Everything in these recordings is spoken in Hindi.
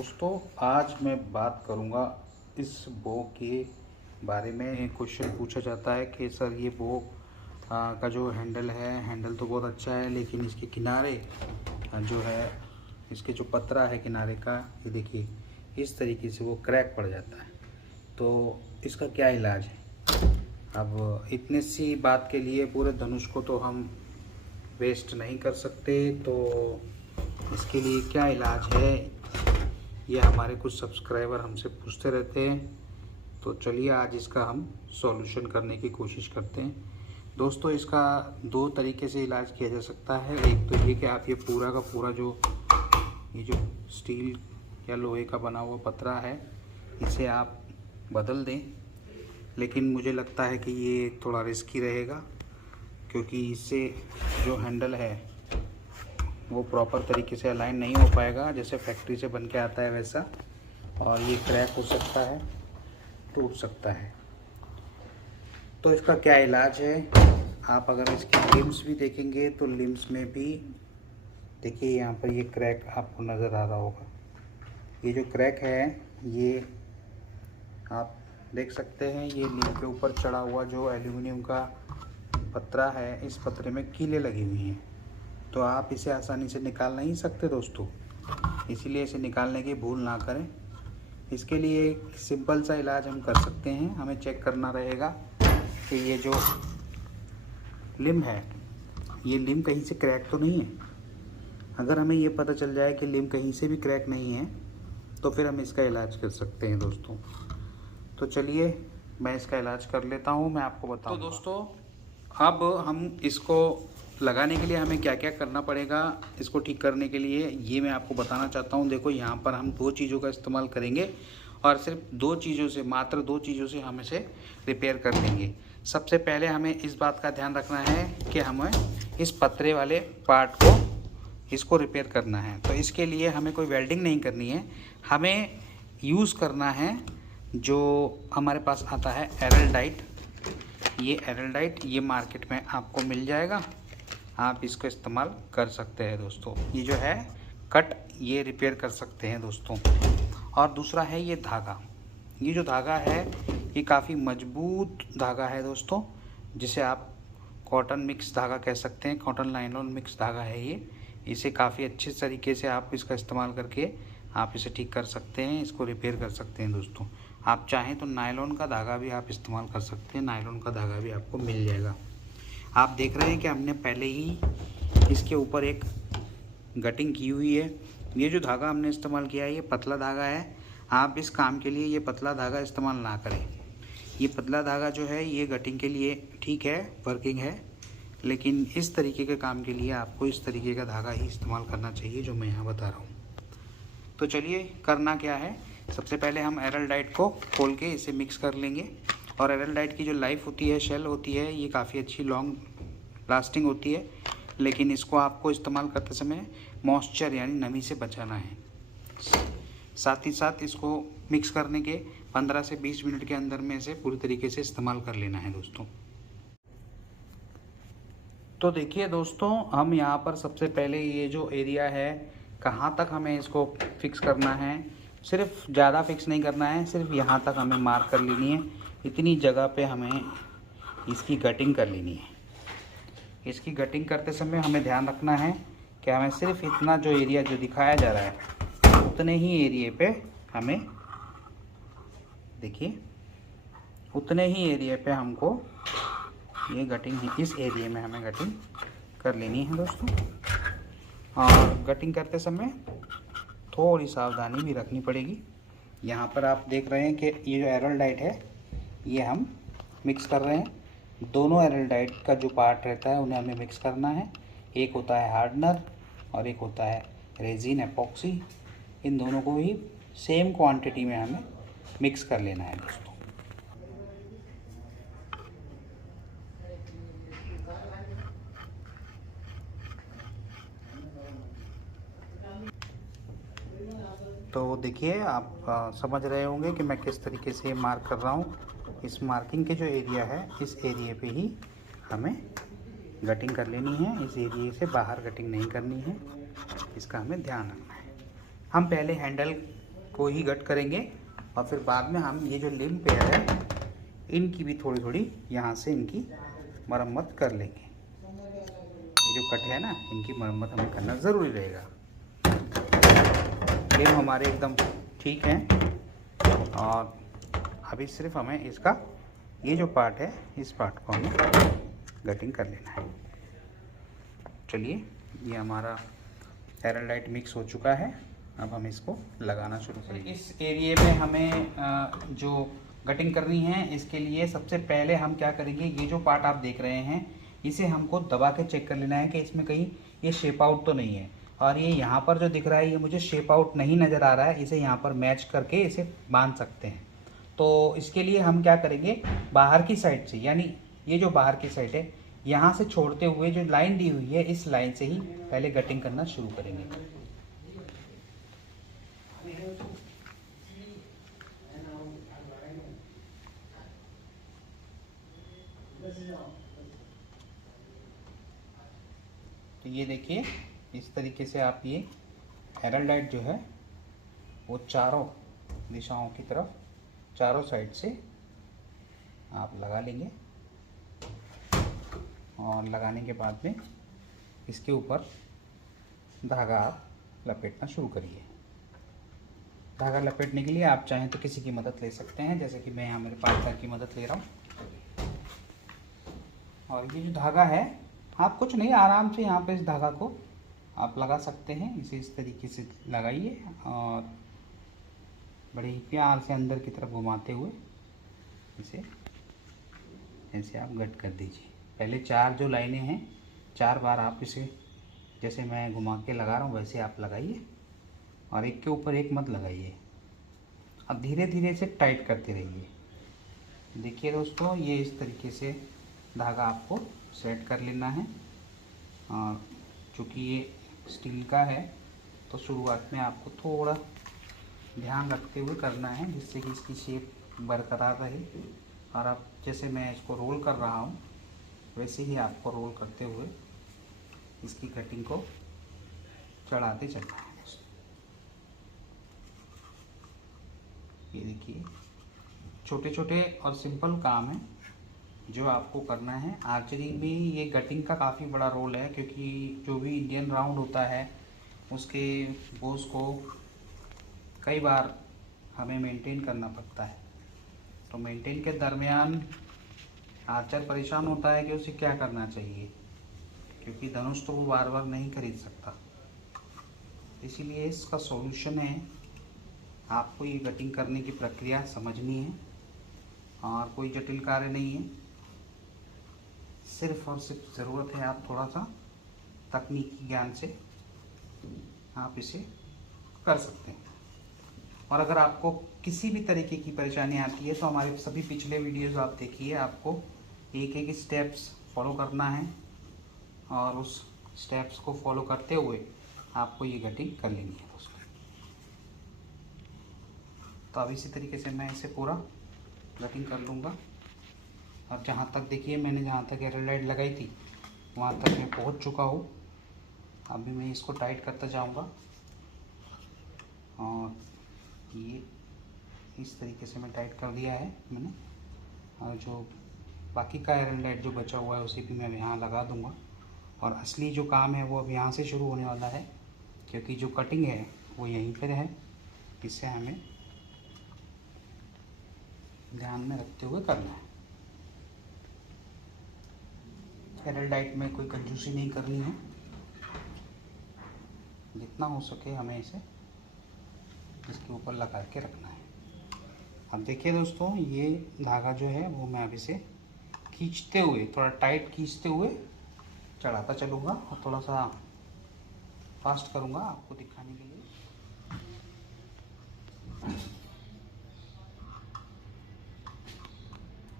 दोस्तों, आज मैं बात करूंगा इस बो के बारे में। क्वेश्चन पूछा जाता है कि सर ये बो का जो हैंडल तो बहुत अच्छा है, लेकिन इसके किनारे जो है, इसके जो पतरा है किनारे का, ये देखिए इस तरीके से वो क्रैक पड़ जाता है। तो इसका क्या इलाज है? अब इतनी सी बात के लिए पूरे धनुष को तो हम वेस्ट नहीं कर सकते, तो इसके लिए क्या इलाज है ये हमारे कुछ सब्सक्राइबर हमसे पूछते रहते हैं। तो चलिए आज इसका हम सॉल्यूशन करने की कोशिश करते हैं। दोस्तों, इसका दो तरीके से इलाज किया जा सकता है। एक तो ये कि आप ये पूरा का पूरा जो स्टील या लोहे का बना हुआ पतरा है, इसे आप बदल दें, लेकिन मुझे लगता है कि ये थोड़ा रिस्की रहेगा, क्योंकि इससे जो हैंडल है वो प्रॉपर तरीके से अलाइन नहीं हो पाएगा जैसे फैक्ट्री से बन के आता है वैसा, और ये क्रैक हो सकता है, टूट सकता है। तो इसका क्या इलाज है? आप अगर इसकी लिम्स भी देखेंगे तो लिम्स में भी देखिए यहाँ पर ये क्रैक आपको नज़र आ रहा होगा। ये जो क्रैक है ये आप देख सकते हैं, ये लिम के ऊपर चढ़ा हुआ जो एल्यूमिनियम का पतरा है, इस पतरे में कीलें लगी हुई हैं। तो आप इसे आसानी से निकाल नहीं सकते दोस्तों, इसीलिए इसे निकालने की भूल ना करें। इसके लिए एक सिंपल सा इलाज हम कर सकते हैं। हमें चेक करना रहेगा कि ये जो लिम है, ये लिम कहीं से क्रैक तो नहीं है। अगर हमें ये पता चल जाए कि लिम कहीं से भी क्रैक नहीं है, तो फिर हम इसका इलाज कर सकते हैं दोस्तों। तो चलिए मैं इसका इलाज कर लेता हूँ, मैं आपको बताऊँ। तो दोस्तों, अब हम इसको लगाने के लिए हमें क्या क्या करना पड़ेगा, इसको ठीक करने के लिए, ये मैं आपको बताना चाहता हूँ। देखो यहाँ पर हम दो चीज़ों का इस्तेमाल करेंगे, और सिर्फ दो चीज़ों से, मात्र दो चीज़ों से हम इसे रिपेयर कर देंगे। सबसे पहले हमें इस बात का ध्यान रखना है कि हमें इस पतरे वाले पार्ट को, इसको रिपेयर करना है। तो इसके लिए हमें कोई वेल्डिंग नहीं करनी है, हमें यूज़ करना है जो हमारे पास आता है एरलडाइट। ये एरलडाइट ये मार्केट में आपको मिल जाएगा, आप इसको इस्तेमाल कर सकते हैं दोस्तों। ये जो है कट, ये रिपेयर कर सकते हैं दोस्तों। और दूसरा है ये धागा। ये जो धागा है ये काफ़ी मजबूत धागा है दोस्तों, जिसे आप कॉटन मिक्स धागा कह सकते हैं, कॉटन नायलॉन मिक्स धागा है ये। इसे काफ़ी अच्छे तरीके से आप इसका इस्तेमाल करके आप इसे ठीक कर सकते हैं, इसको रिपेयर कर सकते हैं दोस्तों। आप चाहें तो नायलॉन का धागा भी आप इस्तेमाल कर सकते हैं, नायलॉन का धागा भी आपको मिल जाएगा। आप देख रहे हैं कि हमने पहले ही इसके ऊपर एक गटिंग की हुई है। ये जो धागा हमने इस्तेमाल किया है ये पतला धागा है। आप इस काम के लिए ये पतला धागा इस्तेमाल ना करें। ये पतला धागा जो है ये गटिंग के लिए ठीक है, वर्किंग है, लेकिन इस तरीके के काम के लिए आपको इस तरीके का धागा ही इस्तेमाल करना चाहिए जो मैं यहाँ बता रहा हूँ। तो चलिए करना क्या है, सबसे पहले हम एरलडाइट को खोल के इसे मिक्स कर लेंगे। और एरलडाइट की जो लाइफ होती है, शेल होती है, ये काफ़ी अच्छी लॉन्ग लास्टिंग होती है, लेकिन इसको आपको इस्तेमाल करते समय मॉइस्चर यानी नमी से बचाना है। साथ ही साथ इसको मिक्स करने के 15 से 20 मिनट के अंदर में इसे पूरी तरीके से इस्तेमाल कर लेना है दोस्तों। तो देखिए दोस्तों, हम यहाँ पर सबसे पहले ये जो एरिया है, कहाँ तक हमें इसको फिक्स करना है, सिर्फ ज़्यादा फिक्स नहीं करना है, सिर्फ यहाँ तक हमें मार्क कर लेनी है। इतनी जगह पे हमें इसकी कटिंग कर लेनी है। इसकी कटिंग करते समय हमें ध्यान रखना है कि हमें सिर्फ इतना जो एरिया जो दिखाया जा रहा है, उतने ही एरिया पे हमें, देखिए उतने ही एरिया पे हमको ये कटिंग, इस एरिया में हमें कटिंग कर लेनी है दोस्तों। और कटिंग करते समय थोड़ी सावधानी भी रखनी पड़ेगी। यहाँ पर आप देख रहे हैं कि ये जो एरलडाइट है ये हम मिक्स कर रहे हैं। दोनों एरलडाइट का जो पार्ट रहता है उन्हें हमें मिक्स करना है। एक होता है हार्डनर और एक होता है रेजिन एपॉक्सी। इन दोनों को ही सेम क्वांटिटी में हमें मिक्स कर लेना है दोस्तों। तो देखिए आप समझ रहे होंगे कि मैं किस तरीके से मार्क कर रहा हूँ। इस मार्किंग के जो एरिया है, इस एरिया पे ही हमें कटिंग कर लेनी है, इस एरिया से बाहर कटिंग नहीं करनी है, इसका हमें ध्यान रखना है। हम पहले हैंडल को ही गट करेंगे और फिर बाद में हम ये जो लिम पेयर है इनकी भी थोड़ी थोड़ी यहाँ से इनकी मरम्मत कर लेंगे। ये जो कट है ना, इनकी मरम्मत हमें करना ज़रूरी रहेगा। लिम हमारे एकदम ठीक हैं और अभी सिर्फ हमें इसका ये जो पार्ट है इस पार्ट को हमें गटिंग कर लेना है। चलिए, ये हमारा एरलडाइट मिक्स हो चुका है। अब हम इसको लगाना शुरू करेंगे। इस एरिए में हमें जो गटिंग करनी है, इसके लिए सबसे पहले हम क्या करेंगे, ये जो पार्ट आप देख रहे हैं इसे हमको दबा के चेक कर लेना है कि इसमें कहीं ये शेप आउट तो नहीं है। और ये यहाँ पर जो दिख रहा है ये मुझे शेप आउट नहीं नज़र आ रहा है, इसे यहाँ पर मैच करके इसे बांध सकते हैं। तो इसके लिए हम क्या करेंगे, बाहर की साइड से, यानी ये जो बाहर की साइड है यहाँ से छोड़ते हुए जो लाइन दी हुई है इस लाइन से ही पहले गटिंग करना शुरू करेंगे। तो ये देखिए, इस तरीके से आप ये एरलडाइट जो है वो चारों दिशाओं की तरफ, चारों साइड से आप लगा लेंगे। और लगाने के बाद में इसके ऊपर धागा आप लपेटना शुरू करिए। धागा लपेटने के लिए आप चाहें तो किसी की मदद ले सकते हैं, जैसे कि मैं यहाँ मेरे पार्टनर की मदद ले रहा हूँ। और ये जो धागा है, आप कुछ नहीं, आराम से यहाँ पे इस धागा को आप लगा सकते हैं। इसे इस तरीके से लगाइए और बड़े ही प्यार से अंदर की तरफ घुमाते हुए इसे ऐसे आप गट कर दीजिए। पहले 4 जो लाइनें हैं 4 बार आप इसे, जैसे मैं घुमा के लगा रहा हूँ वैसे आप लगाइए और एक के ऊपर एक मत लगाइए। अब धीरे धीरे से टाइट करते रहिए। देखिए दोस्तों, ये इस तरीके से धागा आपको सेट कर लेना है। और चूँकि ये स्टील का है तो शुरुआत में आपको थोड़ा ध्यान रखते हुए करना है, जिससे कि इसकी शेप बरकरार रहे। और अब जैसे मैं इसको रोल कर रहा हूँ वैसे ही आपको रोल करते हुए इसकी कटिंग को चढ़ाते चलना है। ये देखिए, छोटे छोटे और सिंपल काम है जो आपको करना है। आर्चरी में ये गटिंग का काफ़ी बड़ा रोल है, क्योंकि जो भी इंडियन राउंड होता है उसके बोस को कई बार हमें मेंटेन करना पड़ता है। तो मेंटेन के दरमियान आर्चर परेशान होता है कि उसे क्या करना चाहिए, क्योंकि धनुष तो वो बार बार नहीं खरीद सकता। इसीलिए इसका सॉल्यूशन है, आपको ये कटिंग करने की प्रक्रिया समझनी है और कोई जटिल कार्य नहीं है। सिर्फ और सिर्फ ज़रूरत है आप थोड़ा सा तकनीकी ज्ञान से आप इसे कर सकते हैं। और अगर आपको किसी भी तरीके की परेशानी आती है तो हमारे सभी पिछले वीडियोस आप देखिए, आपको एक एक स्टेप्स फॉलो करना है और उस स्टेप्स को फॉलो करते हुए आपको ये कटिंग कर लेनी है दोस्तों। तो अब इसी तरीके से मैं इसे पूरा कटिंग कर लूँगा। और जहाँ तक देखिए, मैंने जहाँ तक एरलडाइट लगाई थी वहाँ तक मैं पहुँच चुका हूँ। अभी मैं इसको टाइट करता जाऊँगा और ये इस तरीके से मैं टाइट कर दिया है मैंने। और जो बाकी का एरलडाइट जो बचा हुआ है उसे भी मैं यहाँ लगा दूँगा। और असली जो काम है वो अब यहाँ से शुरू होने वाला है, क्योंकि जो कटिंग है वो यहीं पर है। इसे हमें ध्यान में रखते हुए करना है। एरलडाइट में कोई कंजूसी नहीं करनी है, जितना हो सके हमें इसे इसके ऊपर लगा के रखना है। अब देखिए दोस्तों, ये धागा जो है वो मैं अब इसे खींचते हुए, थोड़ा टाइट खींचते हुए चढ़ाता चलूँगा और थोड़ा सा फास्ट करूँगा आपको दिखाने के लिए।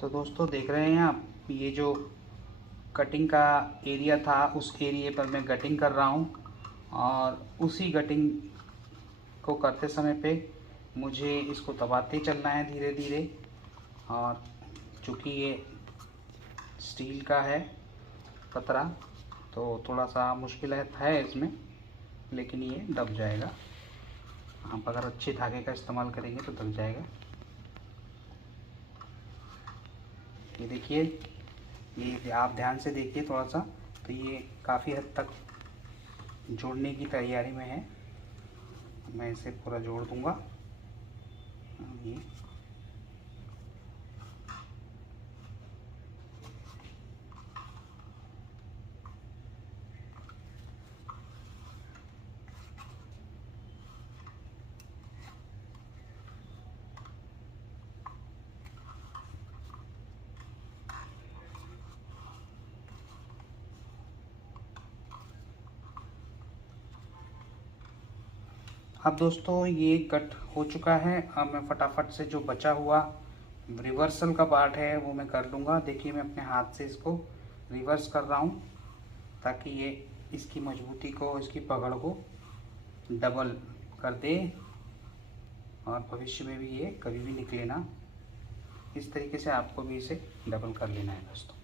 तो दोस्तों देख रहे हैं आप, ये जो कटिंग का एरिया था उस एरिया पर मैं कटिंग कर रहा हूँ। और उसी कटिंग को करते समय पे मुझे इसको दबाते चलना है धीरे धीरे। और चूँकि ये स्टील का है पतरा, तो थोड़ा सा मुश्किल है इसमें, लेकिन ये दब जाएगा। आप अगर अच्छे धागे का इस्तेमाल करेंगे तो दब जाएगा। ये देखिए, ये आप ध्यान से देखिए थोड़ा सा, तो ये काफ़ी हद तक जोड़ने की तैयारी में है। मैं इसे पूरा जोड़ दूंगा। ये अब दोस्तों ये कट हो चुका है। अब मैं फटाफट से जो बचा हुआ रिवर्सल का पार्ट है वो मैं कर लूँगा। देखिए मैं अपने हाथ से इसको रिवर्स कर रहा हूँ ताकि ये इसकी मजबूती को, इसकी पकड़ को डबल कर दे और भविष्य में भी ये कभी भी निकले ना। इस तरीके से आपको भी इसे डबल कर लेना है दोस्तों।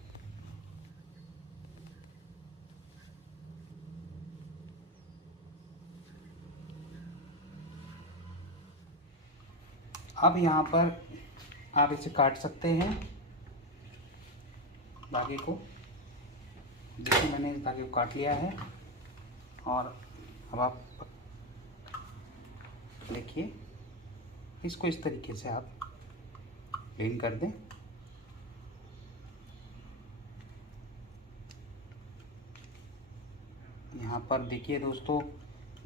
अब यहाँ पर आप इसे काट सकते हैं धागे को। देखिए मैंने इस धागे को काट लिया है और अब आप देखिए इसको इस तरीके से आप क्लीन कर दें। यहाँ पर देखिए दोस्तों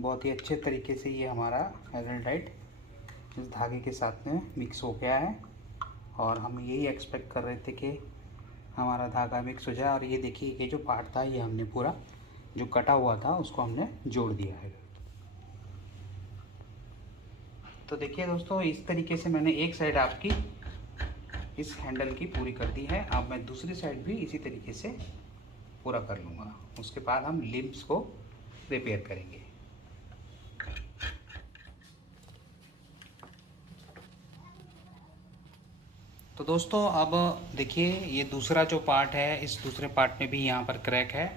बहुत ही अच्छे तरीके से ये हमारा एल्डेहाइड इस धागे के साथ में मिक्स हो गया है और हम यही एक्सपेक्ट कर रहे थे कि हमारा धागा मिक्स हो जाए। और ये देखिए ये जो पार्ट था ये हमने पूरा जो कटा हुआ था उसको हमने जोड़ दिया है। तो देखिए दोस्तों इस तरीके से मैंने एक साइड आपकी इस हैंडल की पूरी कर दी है। अब मैं दूसरी साइड भी इसी तरीके से पूरा कर लूँगा। उसके बाद हम लिम्स को रिपेयर करेंगे। तो दोस्तों अब देखिए ये दूसरा जो पार्ट है, इस दूसरे पार्ट में भी यहाँ पर क्रैक है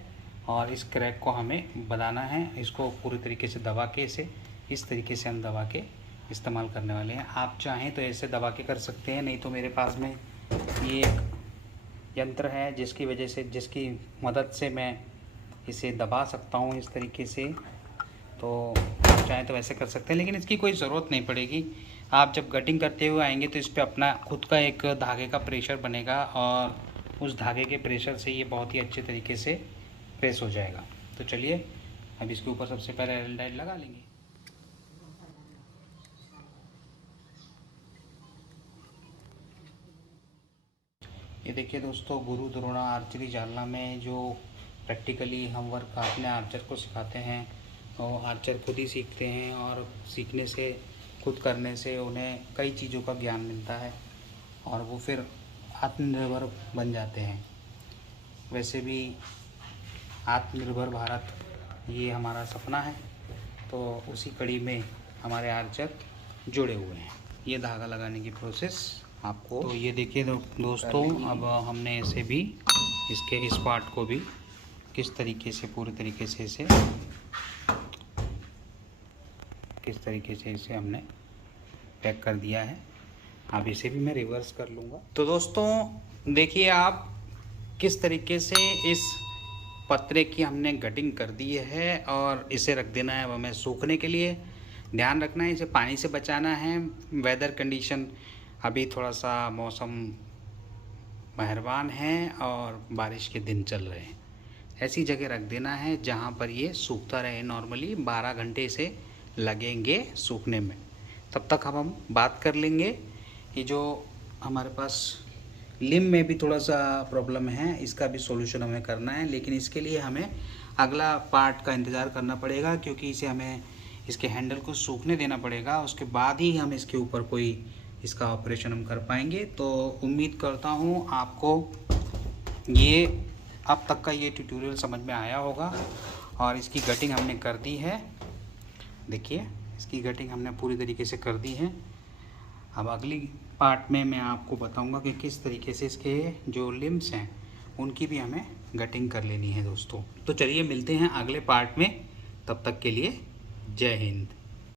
और इस क्रैक को हमें बनाना है। इसको पूरी तरीके से दबा के इसे इस तरीके से हम दबा के इस्तेमाल करने वाले हैं। आप चाहें तो ऐसे दबा के कर सकते हैं, नहीं तो मेरे पास में ये एक यंत्र है जिसकी मदद से मैं इसे दबा सकता हूँ इस तरीके से। तो आप चाहें तो वैसे कर सकते हैं, लेकिन इसकी कोई ज़रूरत नहीं पड़ेगी। आप जब कटिंग करते हुए आएंगे तो इस पर अपना खुद का एक धागे का प्रेशर बनेगा और उस धागे के प्रेशर से ये बहुत ही अच्छे तरीके से प्रेस हो जाएगा। तो चलिए अब इसके ऊपर सबसे पहले एल्डेहाइड लगा लेंगे। ये देखिए दोस्तों गुरु द्रोणा आर्चरी जालना में जो प्रैक्टिकली हम वर्क अपने आर्चर को सिखाते हैं और आर्चर खुद ही सीखते हैं और सीखने से, खुद करने से उन्हें कई चीज़ों का ज्ञान मिलता है और वो फिर आत्मनिर्भर बन जाते हैं। वैसे भी आत्मनिर्भर भारत ये हमारा सपना है, तो उसी कड़ी में हमारे आर्चर जुड़े हुए हैं। ये धागा लगाने की प्रोसेस आपको, तो ये देखिए दोस्तों अब हमने इसे भी इसके इस पार्ट को भी किस तरीके से पूरे तरीके से इसे हमने पैक कर दिया है। अब इसे भी मैं रिवर्स कर लूँगा। तो दोस्तों देखिए आप किस तरीके से इस पतरे की हमने कटिंग कर दी है और इसे रख देना है अब हमें सूखने के लिए। ध्यान रखना है इसे पानी से बचाना है। वेदर कंडीशन अभी थोड़ा सा मौसम मेहरबान है और बारिश के दिन चल रहे हैं। ऐसी जगह रख देना है जहाँ पर ये सूखता रहे। नॉर्मली 12 घंटे से लगेंगे सूखने में। तब तक हम बात कर लेंगे। ये जो हमारे पास लिम में भी थोड़ा सा प्रॉब्लम है, इसका भी सॉल्यूशन हमें करना है, लेकिन इसके लिए हमें अगला पार्ट का इंतज़ार करना पड़ेगा क्योंकि इसे हमें इसके हैंडल को सूखने देना पड़ेगा। उसके बाद ही हम इसके ऊपर कोई इसका ऑपरेशन हम कर पाएंगे। तो उम्मीद करता हूँ आपको ये अब तक का ये ट्यूटोरियल समझ में आया होगा और इसकी कटिंग हमने कर दी है। देखिए इसकी कटिंग हमने पूरी तरीके से कर दी है। अब अगली पार्ट में मैं आपको बताऊंगा कि किस तरीके से इसके जो लिम्स हैं उनकी भी हमें कटिंग कर लेनी है दोस्तों। तो चलिए मिलते हैं अगले पार्ट में, तब तक के लिए जय हिंद।